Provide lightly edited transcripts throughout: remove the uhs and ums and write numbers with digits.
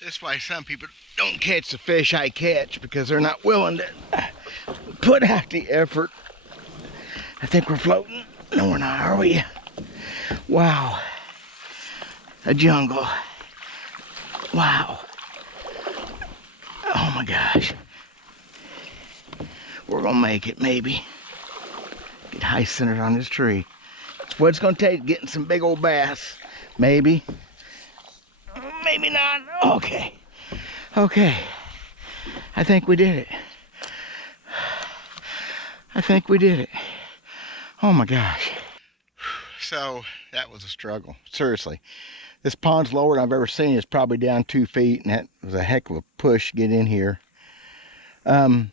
This is why some people don't catch the fish I catch, because they're not willing to put out the effort. I think we're floating. No, we're not, are we? Wow. A jungle. Wow. Oh my gosh. We're gonna make it, maybe. Get high centered on this tree. That's what it's gonna take, getting some big old bass. Maybe. Maybe not. Okay. Okay. I think we did it. I think we did it. Oh my gosh. So that was a struggle. Seriously. This pond's lower than I've ever seen. It's probably down 2 feet, and that was a heck of a push to get in here. I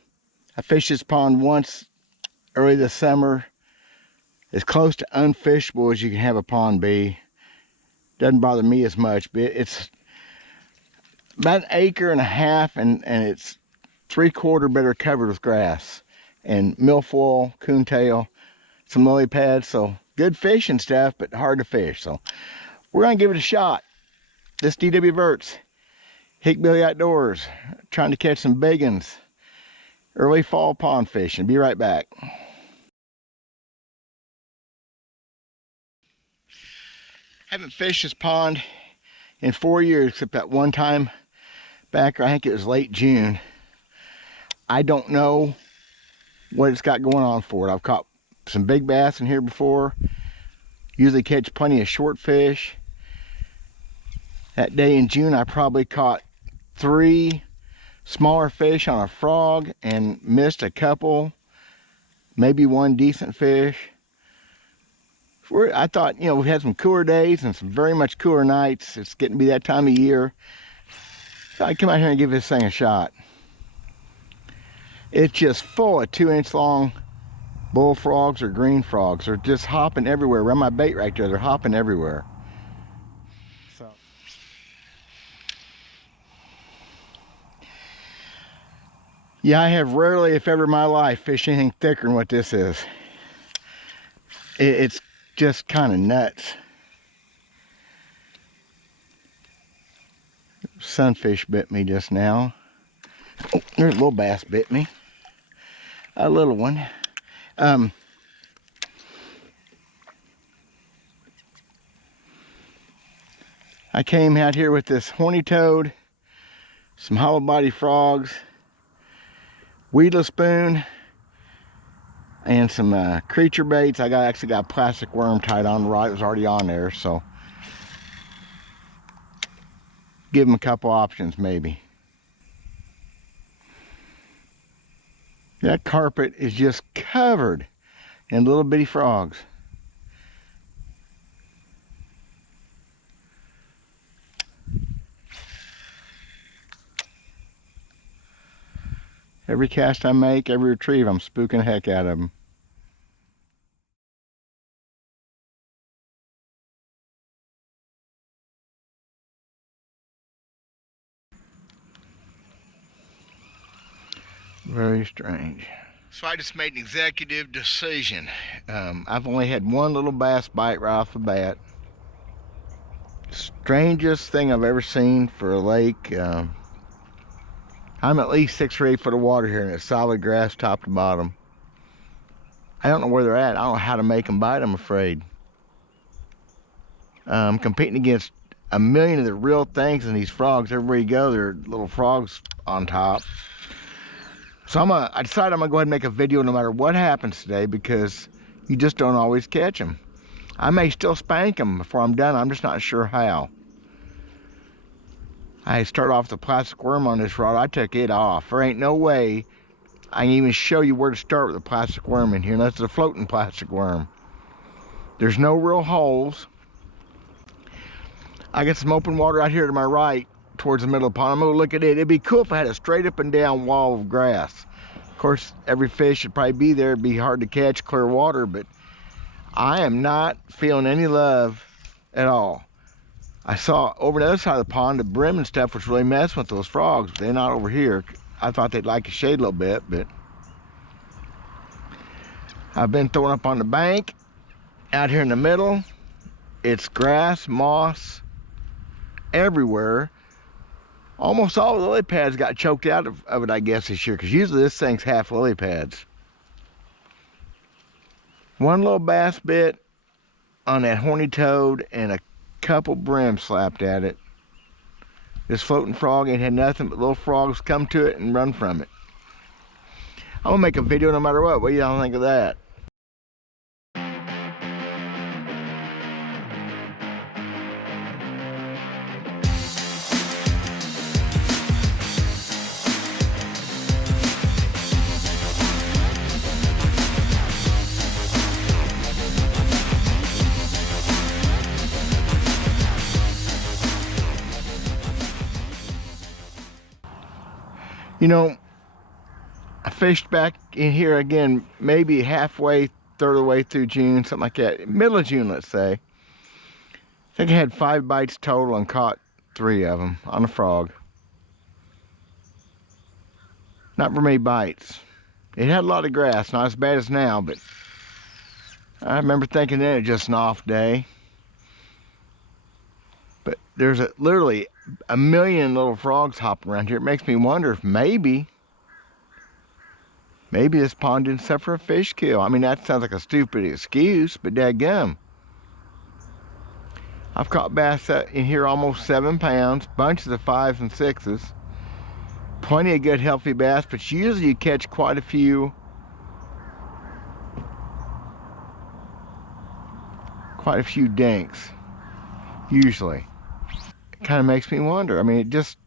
fished this pond once early this summer. As close to unfishable as you can have a pond be. Doesn't bother me as much, but it's about 1.5 acres, and it's 3/4 better covered with grass and milfoil, coontail, some lily pads. So good fish and stuff, but hard to fish. So we're gonna give it a shot. This DW Verts, Hickbilly Outdoors, trying to catch some big ones. Early fall pond fishing. Be right back. Haven't fished this pond in 4 years, except that one time back, I think it was late June. I don't know what it's got going on for it. I've caught some big bass in here before. Usually catch plenty of short fish. That day in June, I probably caught 3 smaller fish on a frog and missed a couple, maybe 1 decent fish. I thought, we've had some cooler days and some very much cooler nights. It's getting to be that time of year. So I'd come out here and give this thing a shot. It's just full of 2-inch long bullfrogs or green frogs. They're just hopping everywhere. Around my bait right there, they're hopping everywhere. So, yeah, I have rarely, if ever in my life, fished anything thicker than what this is. It's just kind of nuts. Sunfish bit me just now. Oh, there's a little bass bit me. A little one. I came out here with this horny toad, some hollow body frogs, weedless spoon, and some creature baits. I actually got a plastic worm tied on the rod. It was already on there, so give them a couple options maybe. That carpet is just covered in little bitty frogs. Every cast I make, every retrieve, I'm spooking the heck out of them. Very strange. So I just made an executive decision. I've only had 1 little bass bite right off the bat. Strangest thing I've ever seen for a lake. I'm at least 6 or 8 foot of water here, and it's solid grass top to bottom. I don't know where they're at. I don't know how to make them bite, I'm afraid. I'm competing against a million of the real things in these frogs. Everywhere you go, there are little frogs on top. So I decided I'm gonna go ahead and make a video no matter what happens today, because you just don't always catch them. I may still spank them before I'm done. I'm just not sure how. I start off the plastic worm on this rod. I took it off. There ain't no way I can even show you where to start with a plastic worm in here, unless it's a floating plastic worm. There's no real holes. I got some open water out here to my right towards the middle of the pond. I'm gonna look at it. It'd be cool if I had a straight up and down wall of grass. Of course, every fish should probably be there. It'd be hard to catch clear water, but I am not feeling any love at all. I saw over the other side of the pond, the brim and stuff was really messing with those frogs, but they're not over here. I thought they'd like a shade a little bit, but I've been throwing up on the bank. Out here in the middle, it's grass, moss, everywhere. Almost all the lily pads got choked out of it, I guess, this year, because usually this thing's half lily pads. One little bass bit on that horny toad and a couple brim slapped at it. This floating frog ain't had nothing but little frogs come to it and run from it. I'm gonna make a video no matter what. What do y'all think of that? You know, I fished back in here again, maybe halfway, third of the way through June, something like that. Middle of June, let's say. I think I had 5 bites total and caught 3 of them on a frog. Not very many bites. It had a lot of grass, not as bad as now, but I remember thinking then it was just an off day. But there's literally a million little frogs hopping around here. It makes me wonder if maybe this pond didn't suffer a fish kill. I mean, that sounds like a stupid excuse, but dadgum. I've caught bass in here almost 7 pounds, bunches of 5s and 6s. Plenty of good healthy bass, but usually you catch quite a few dinks, usually. It kind of makes me wonder. I mean, it just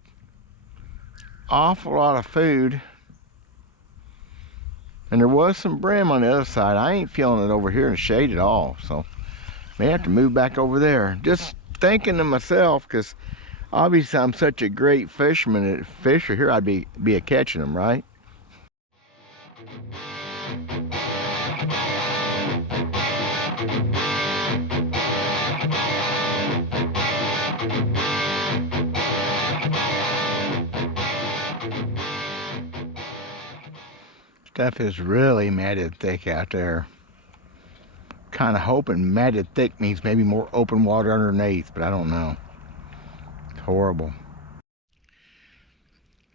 awful lot of food. And there was some brim on the other side. I ain't feeling it over here in the shade at all, so may have to move back over there. Just thinking to myself, because obviously I'm such a great fisherman. If fish are here, I'd be a catching them, right? Stuff is really matted thick out there. Kind of hoping matted thick means maybe more open water underneath, but I don't know. It's horrible.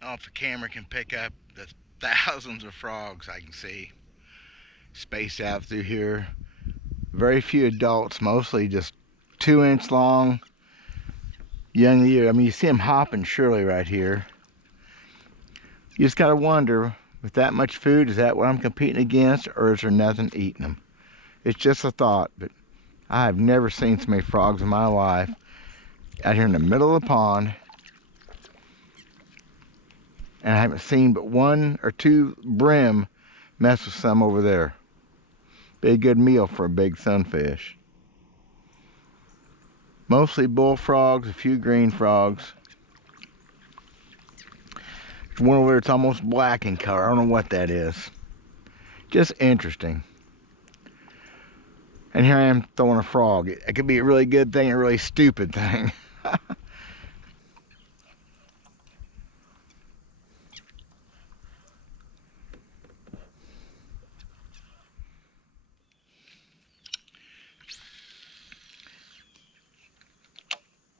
I don't know if the camera can pick up the thousands of frogs I can see spaced out through here. Very few adults, mostly just 2-inch long young year. I mean, you see them hopping surely right here. You just gotta wonder, with that much food, is that what I'm competing against, or is there nothing eating them? It's just a thought, but I have never seen so many frogs in my life out here in the middle of the pond, and I haven't seen but 1 or 2 brim mess with some over there. Be a good meal for a big sunfish. Mostly bullfrogs, a few green frogs. There's one over there that's almost black in color. I don't know what that is. Just interesting. And here I am throwing a frog. It could be a really good thing, a really stupid thing.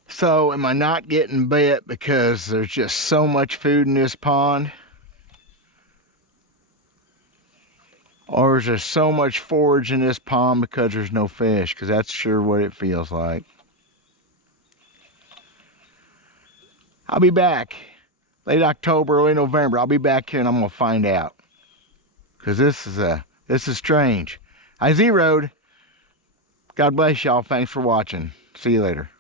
So, am I not getting bit because there's just so much food in this pond? Or is there so much forage in this pond because there's no fish? Because that's sure what it feels like. I'll be back late October, early November. I'll be back here and I'm gonna find out. Because this is strange. I zeroed. God bless y'all. Thanks for watching. See you later.